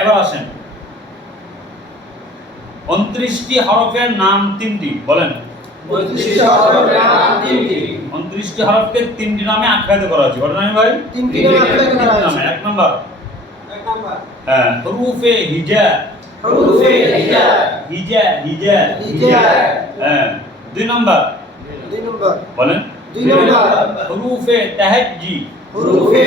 এবার আসেন। উনত্রিশটি হরফের নাম তিনটি বলেন। উনত্রিশটি হরফকে তিনটি নামে আখ্যায়িত করা হয়েছে। ঘটনা ভাই? তিনটি নামে। এক নম্বর। হ্যাঁ হরুফে হিজা। হরফে হিজা হিজা হিজা। হিজা। হ্যাঁ দুই নম্বর। দুই নম্বর। বলেন। দুই নম্বর। হরুফে তাহাজ্জি। হরফে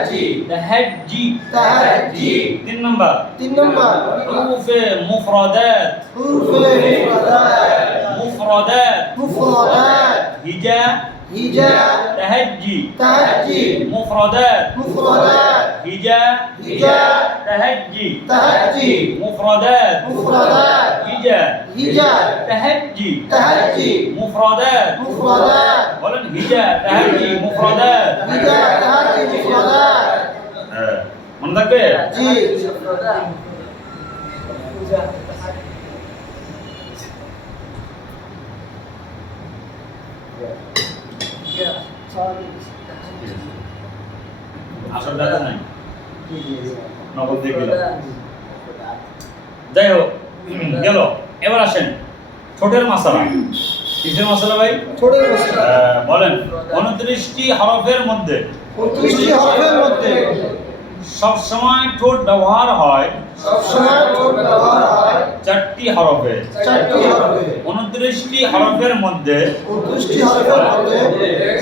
তাহাজ্জি তাহাজ্জি তাহাজ্জি তিন নম্বর তিন নম্বর হরুফে মুফরাদাত হুরফে মুফরাদাত মুফরাদাত মুফরাদাত হিজা হিজা তাহাজ্জি তাহাজ্জি মুফরাদাত মুফরাদাত হিজা হিজা তাহাজ্জি তাহাজ্জি মুফরাদাত মুফরাদাত হিজা হিজা তাহাজ্জি তাহাজ্জি মুফরাদাত মুফরাদাত মুফরাদাত মুফরাদাত মনে থাকবে জি আসল ডাটা নাই নগদ দিয়ে গেল যাই হোক গেল এবার আসেন ছোটের মশলা কিসের মশলা ভাই? ছোট মশলা। বলেন উনত্রিশটি হরফের মধ্যে। উনত্রিশটি হরফের মধ্যে। সব সময় ঠোঁট ব্যবহার হয়। সবসময় ঠোঁট ব্যবহার হয়। চারটি হরফে। চারটি হরফে। উনত্রিশটি হরফের মধ্যে। উনত্রিশটি হরফের মধ্যে।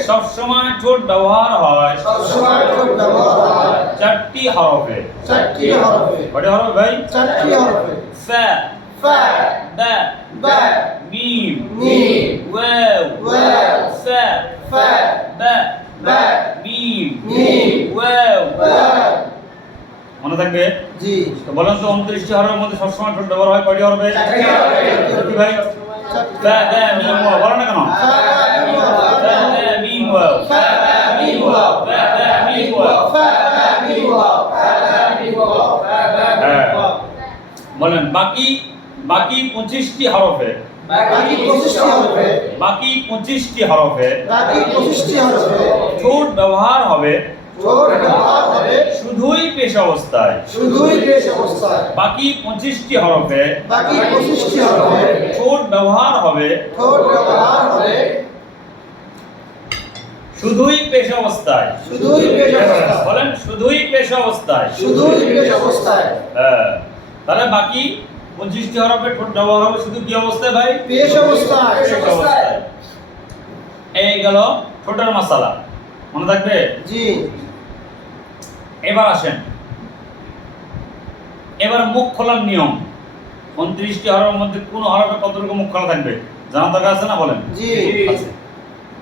সব সময় ঠোঁট ব্যবহার হয়। সবসময় ঠোঁট ব্যবহার হয়। চারটি হরফে। চারটি হরফে। কয়টি হরফ ভাই। চারটি হরফে। ফা ফা বা বা মিম মিম ওয়াও ওয়াও ফা ফা বা বা মিম মিম ওয়াও ওয়াও মনে থাকবে জি তো বলেন তো উনত্রিশটি হরফের মধ্যে সবসময় ঠোঁট ব্যবহার হয় কয়টি হরফে চারটি ভাই ফা বা মিম বলো না কেন ফা বা মিম ওয়াও। ফা বা মিম ওয়াও ফা বা মিম ওয়াও। ফা বা মিম ওয়াও ফা বা মিম ওয়াও। ফা বা মিম ওয়াও। ফা বা মিম ওয়াও। বলেন বাকি বাকি পঁচিশটি হরফে বাকি পঁচিশটি হরফে। বাকি পঁচিশটি হরফে বাকি পঁচিশটি হরফে। ঠোঁট ব্যবহার হবে। ঠোঁট ব্যবহার হবে। শুধুই পেশ অবস্থায়। শুধুই পেশ অবস্থায়। বাকি পঁচিশটি হরফে বাকি পঁচিশটি হরফে। ঠোঁট ব্যবহার হবে। ঠোঁট ব্যবহার হবে। শুধুই পেশ অবস্থায়। শুধুই পেশ অবস্থায়। বলেন শুধুই পেশ অবস্থায়। শুধুই পেশ অবস্থায়। হ্যাঁ। তাহলে বাকি পঁচিশটি হরফে ঠোঁট ব্যবহার হবে শুধু কি অবস্থায় ভাই? পেশ অবস্থায়। এই গেল ঠোঁটের মশালা মনে থাকবে? জি। এবার আসেন। এবার মুখ খোলার নিয়ম। উনত্রিশটি হরফের মধ্যে কোন হরফে কতটুকু মুখ খোলা থাকবে? জানা দরকার আছে না বলেন? জি।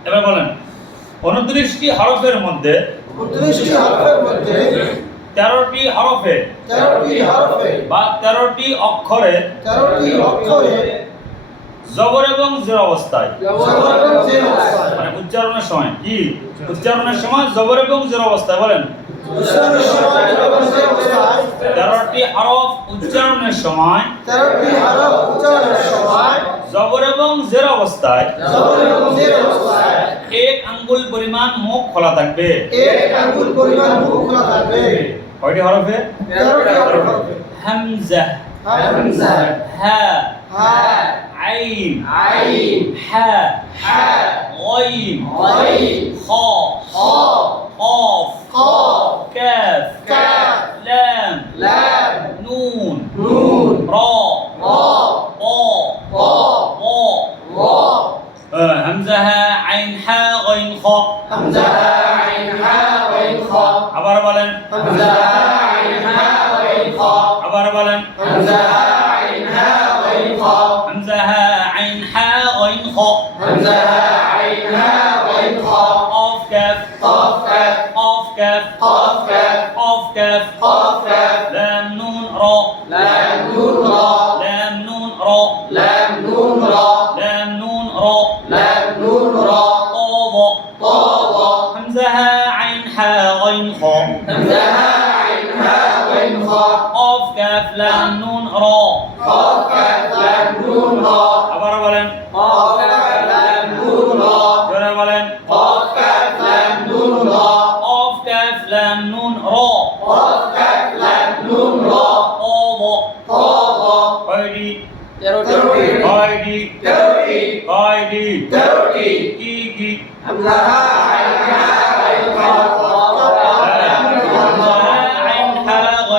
এবার বলেন উনত্রিশটি হরফের মধ্যে উনত্রিশটি হরফের মধ্যে তেরোটি হরফে। তেরোটি হরফে। বা তেরোটি অক্ষরে। তেরোটি অক্ষরে। জবর এবং জের অবস্থায়। জবর এবং জের অবস্থায়। মানে উচ্চারণের সময় কি? উচ্চারণের সময় জবর এবং জের অবস্থায় বলেন। উচ্চারণের সময় জবর এবং জের অবস্থায়। তেরোটি হরফ উচ্চারণের সময়। তেরোটি হরফ উচ্চারণের সময়। জবর এবং জের অবস্থায়। জবর এবং জের অবস্থায়। এক আঙ্গুল পরিমাণ মুখ খোলা থাকবে। এক আঙ্গুল পরিমাণ মুখ খোলা থাকবে। কয়টি হরফে? হামজা। হামজা। হা। হা। আইন। আইন। হা। হা। গইন। গইন। খ। খ। হামজা আইন হা ওয়াইন খা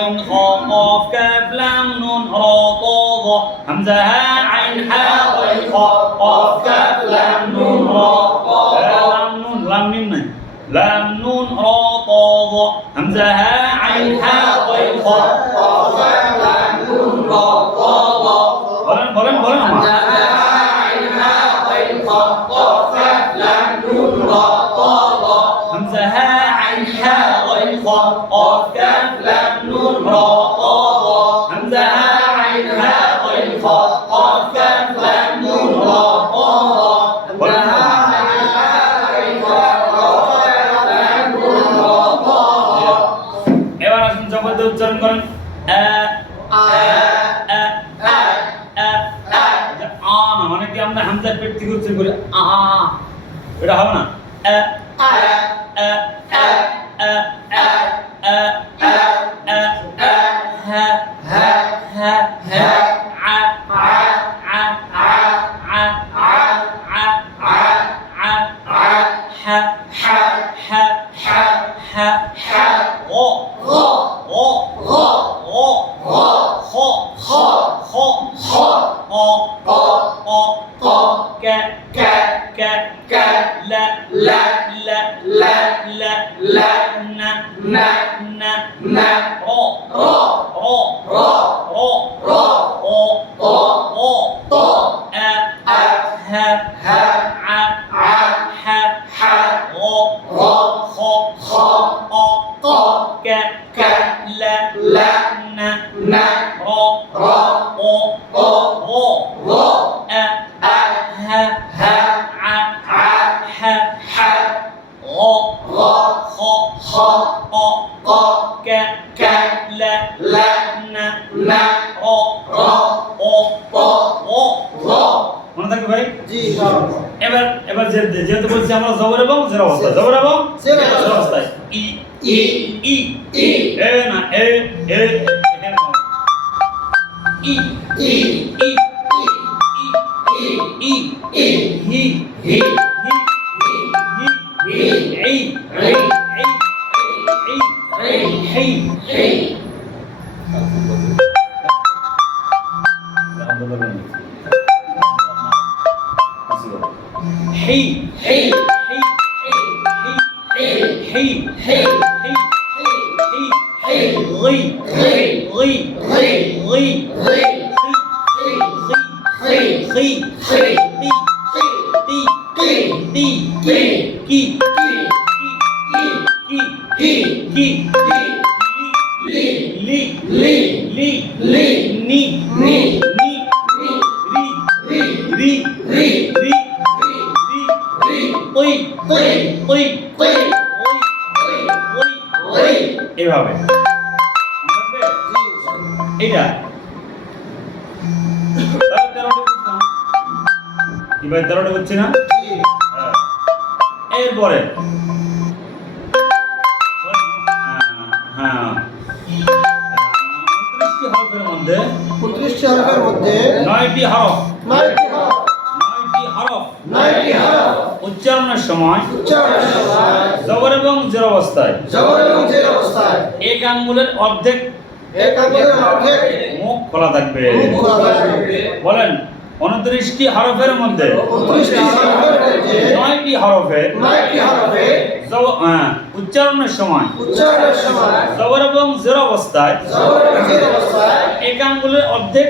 نون خاء قاف كاف لام نون را طا ظا همزة ها عين حاء غين خاء قاف كاف لام نون را طا ظا لام نون لام ميم này لام نون را طا ظا همزة ها عين حاء غين خاء قاف كاف لام نون را طا ظا بلان بلان بلان همزة ها عين حاء غين خاء قاف كاف لام نون را طا ظا همزة ها عين حاء غين خاء قاف كاف لام করি আ এটা হবে না আ আ আ আ আ আ আ আ আ হা হা হা হা আ আ আ আ আ আ আ আ আ হা হা হা হা হা হা ও ও ও ও ও ও খ খ খ খ অ অ অ অ ক لا لا ن ن ر ر ق ق غ غ أ أ ه ه ع ع ح ح غ غ خ خ ق ق ك ك ل ل ن ن ر ر ق ق غ غ মনে থাকবে ভাই জি এবার এবার যেহেতু বলছি আমরা জবর এবং জেরা অবস্থা জবর এবং জেরা অবস্থায় ই ই ই ছিল হেই হেই হেই হেই হেই হেই হেই হরফের মধ্যে? উনত্রিশটি হরফের মধ্যে নয়টি হরফ। নয়টি হরফ। নয়টি হরফ। নয়টি হরফ। উচ্চারণের সময়। উচ্চারণের সময়। জবর এবং জের অবস্থায়। জবর এবং জের অবস্থায়। এক আঙ্গুলের অর্ধেক। এক আঙ্গুলের অর্ধেক। মুখ খোলা থাকবে। মুখ খোলা থাকবে। বলেন উনত্রিশটি হরফের মধ্যে। উনত্রিশটি হরফের মধ্যে নয়টি হরফে নয়টি হরফে উচ্চারণের সময় উচ্চারণের সময় জবর এবং জের অবস্থায় জবর এবং জের অবস্থায় এক আঙ্গুলের অর্ধেক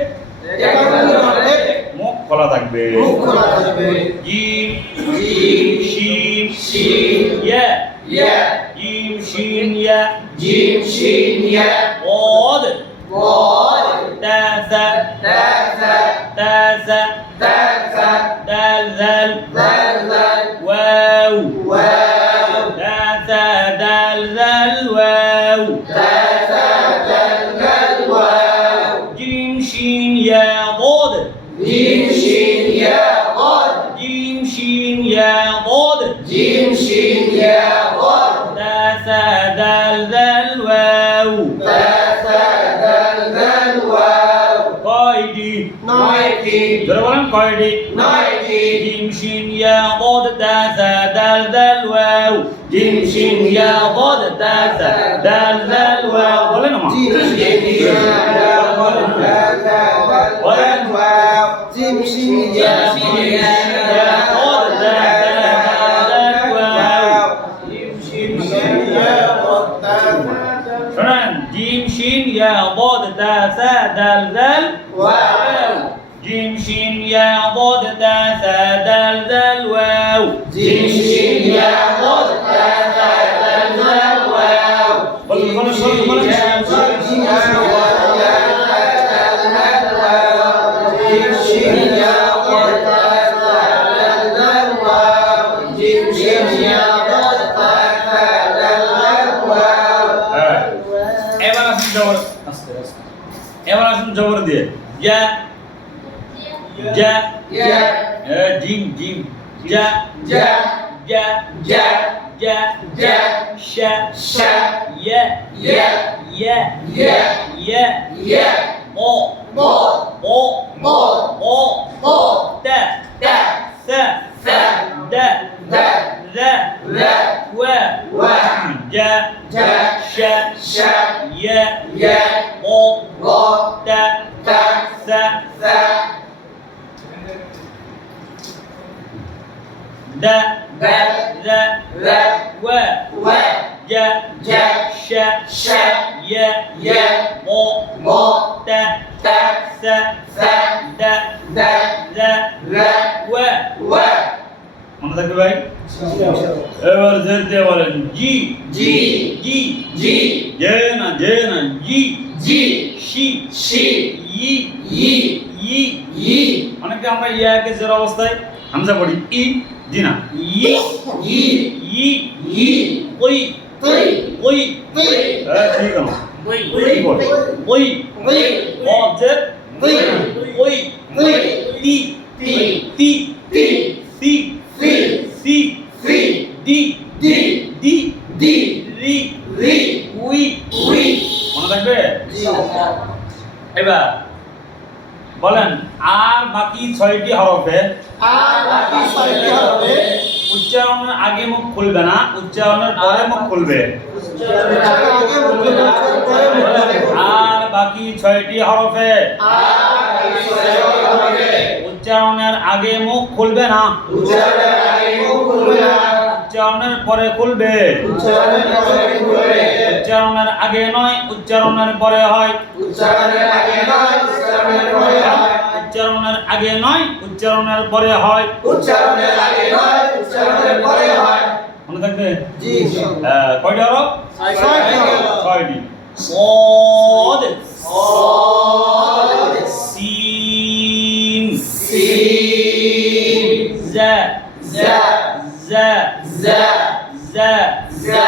এক আঙ্গুলের অর্ধেক মুখ খোলা থাকবে মুখ খোলা থাকবে gym gym Shin Shin yeah yeah gym Shin yeah gym Shin yeah قاد قاد تاثا تاثا تاثا تاثا دال ذال Friend, Jim Shin, yeah, what the sad, the well. Gym Shin yeah ضاد تا ثا دال ذال واو gym শিন ইয়া ضاد تا ثا دال ذال واو বলেন বলেন বলেন বলেন হ্যাঁ এবার আসুন জবর ja ja eh jim jim ja ja ja ja ja ja sha sha ya ya ya ya ya ya mo mo mo mo mo mo ta سا دا ذا و মনে থাকবে ভাই এবার জের দিয়ে বলেন জি জি জি জি জে না জে না জি জি শি শি ই ই ই ই অনেকে আমরা ইয়াকে জের অবস্থায় হামজা পড়ি ই জি না ই ই ই ই ওই তুই ওই তুই হ্যাঁ ঠিক আছে ওই বল ওই তুই অবজেক্ট ওই তুই তি তি তি তি সি সি সি সি ডি দি ডি দি রি রি উই উই মনে থাকবে জি এবার বলেন আর বাকি ছয়টি হরফে আর বাকি ছয়টি হবে উচ্চারণের আগে মুখ খুলবে না, উচ্চারণের পরে মুখ খুলবে। আর বাকি ছয়টি হরফে। উচ্চারণের আগে মুখ খুলবে না। উচ্চারণের পরে খুলবে। উচ্চারণের আগে নয়, উচ্চারণের পরে হয়। উচ্চারণের আগে নয়, উচ্চারণের পরে হয়। উচ্চারণের আগে নয় উচ্চারণের পরে হয় মনে থাকবে জি আহ, কয়টি হরফ ছয়টি হরফ। ছয়টি صاد صاد سين سين زا زا زا زا زا زا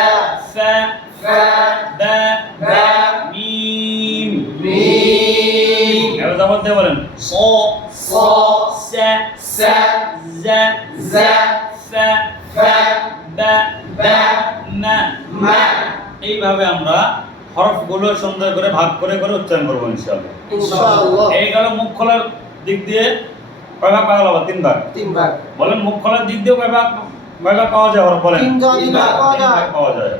فا فا با با ميم ميم এবার তা বলতে বলেন ص صا سا سا زا زا فا এইভাবে আমরা হরফগুলো সুন্দর করে ভাগ করে করে উচ্চারণ করব ইনশাআল্লাহ। এই গেল মুখ খোলার দিক দিয়ে কয় ভাগ পাওয়া যাবে তিন ভাগ। তিনবার বলেন মুখ খোলার দিক দিয়ে কয় ভাগ কয় ভাগ পাওয়া যায় হরফ বলেন? তিন ভাগ, পাওয়া যায়। পাওয়া যায়।